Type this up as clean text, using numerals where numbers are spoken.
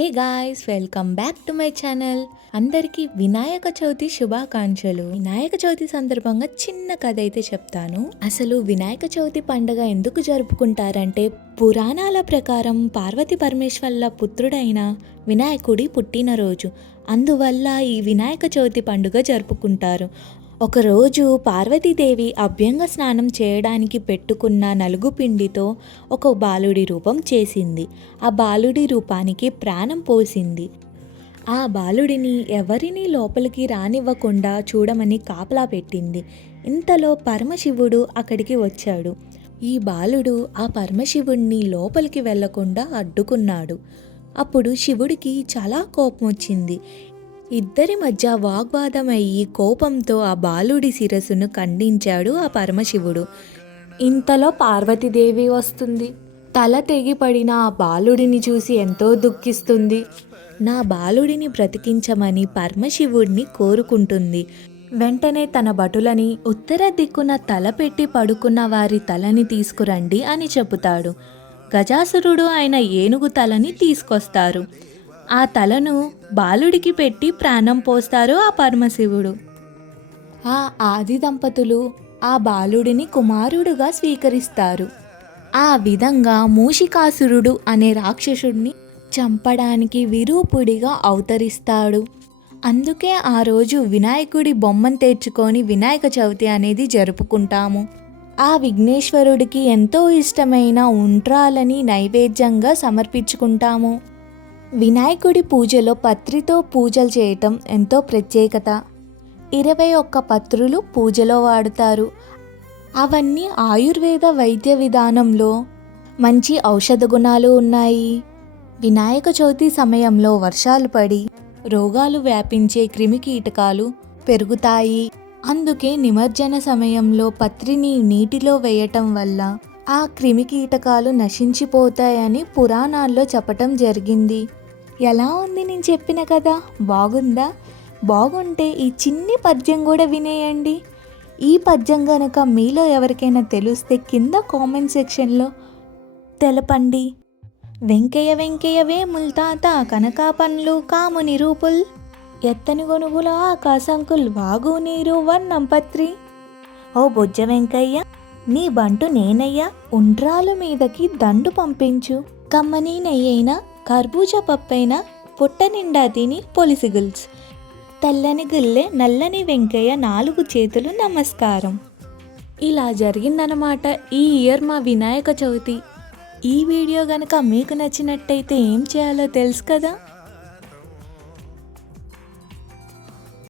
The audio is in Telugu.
Hey guys, welcome back to my channel. అందరికీ వినాయక చవితి శుభాకాంక్షలు. వినాయక చవితి సందర్భంగా చిన్న కథ అయితే చెప్తాను. అసలు వినాయక చవితి పండుగ ఎందుకు జరుపుకుంటారంటే, పురాణాల ప్రకారం పార్వతీ పరమేశ్వర్ల పుత్రుడైన వినాయకుడి పుట్టినరోజు. అందువల్ల ఈ వినాయక చవితి పండుగ జరుపుకుంటారు. ఒకరోజు పార్వతీదేవి అభ్యంగ స్నానం చేయడానికి పెట్టుకున్న నలుగు పిండితో ఒక బాలుడి రూపం చేసింది. ఆ బాలుడి రూపానికి ప్రాణం పోసింది. ఆ బాలుడిని ఎవరినీ లోపలికి రానివ్వకుండా చూడమని కాపలా పెట్టింది. ఇంతలో పరమశివుడు అక్కడికి వచ్చాడు. ఈ బాలుడు ఆ పరమశివుడిని లోపలికి వెళ్లకుండా అడ్డుకున్నాడు. అప్పుడు శివుడికి చాలా కోపం వచ్చింది. ఇద్దరి మధ్య వాగ్వాదం అయ్యి కోపంతో ఆ బాలుడి శిరస్సును ఖండించాడు ఆ పరమశివుడు. ఇంతలో పార్వతీదేవి వస్తుంది. తల తెగిపడిన ఆ బాలుడిని చూసి ఎంతో దుఃఖిస్తుంది. నా బాలుడిని బ్రతికించమని పరమశివుడిని కోరుకుంటుంది. వెంటనే తన భటులని ఉత్తర దిక్కున తల పెట్టి పడుకున్న వారి తలని తీసుకురండి అని చెబుతాడు. గజాసురుడు ఆయన ఏనుగు తలని తీసుకొస్తారు. ఆ తలను బాలుడికి పెట్టి ప్రాణం పోస్తారు ఆ పరమశివుడు. ఆ ఆది దంపతులు ఆ బాలుడిని కుమారుడుగా స్వీకరిస్తారు. ఆ విధంగా మూషికాసురుడు అనే రాక్షసుడిని చంపడానికి విరూపుడిగా అవతరిస్తాడు. అందుకే ఆ రోజు వినాయకుడి బొమ్మను తెచ్చుకొని వినాయక చవితి అనేది జరుపుకుంటాము. ఆ విఘ్నేశ్వరుడికి ఎంతో ఇష్టమైన ఉండ్రాలని నైవేద్యంగా సమర్పించుకుంటాము. వినాయకుడి పూజలో పత్రితో పూజలు చేయటం ఎంతో ప్రత్యేకత. 21 పత్రులు పూజలో వాడుతారు. అవన్నీ ఆయుర్వేద వైద్య విధానంలో మంచి ఔషధ గుణాలు ఉన్నాయి. వినాయక చవితి సమయంలో వర్షాలు పడి రోగాలు వ్యాపించే క్రిమికీటకాలు పెరుగుతాయి. అందుకే నిమజ్జన సమయంలో పత్రిని నీటిలో వేయటం వల్ల ఆ క్రిమికీటకాలు నశించిపోతాయని పురాణాల్లో చెప్పటం జరిగింది. ఎలా ఉంది నేను చెప్పిన కదా? బాగుందా? బాగుంటే ఈ చిన్ని పద్యం కూడా వినేయండి. ఈ పద్యం గనక మీలో ఎవరికైనా తెలిస్తే కింద కామెంట్ సెక్షన్లో తెలపండి. వెంకయ్య వెంకయ్య వేముల్ తాత కనకా పండ్లు కాముని రూపుల్ ఎత్తని గొనుగుల ఆకాశంకుల్ వాగు నీరు వర్ణం పత్రి. ఓ బొజ్జ వెంకయ్య, నీ బంటు నేనయ్యా, ఉండ్రాలు మీదకి దండు పంపించు. కమ్మని నెయ్యైనా కర్బూజా పప్పైనా పుట్ట నిండా తిని పొలిసిగుల్స్. తెల్లని గుల్లె నల్లని వెంకయ్య 4 చేతులు నమస్కారం. ఇలా జరిగిందనమాట ఈ ఇయర్ మా వినాయక చవితి. ఈ వీడియో కనుక మీకు నచ్చినట్టయితే ఏం చేయాలో తెలుసు కదా.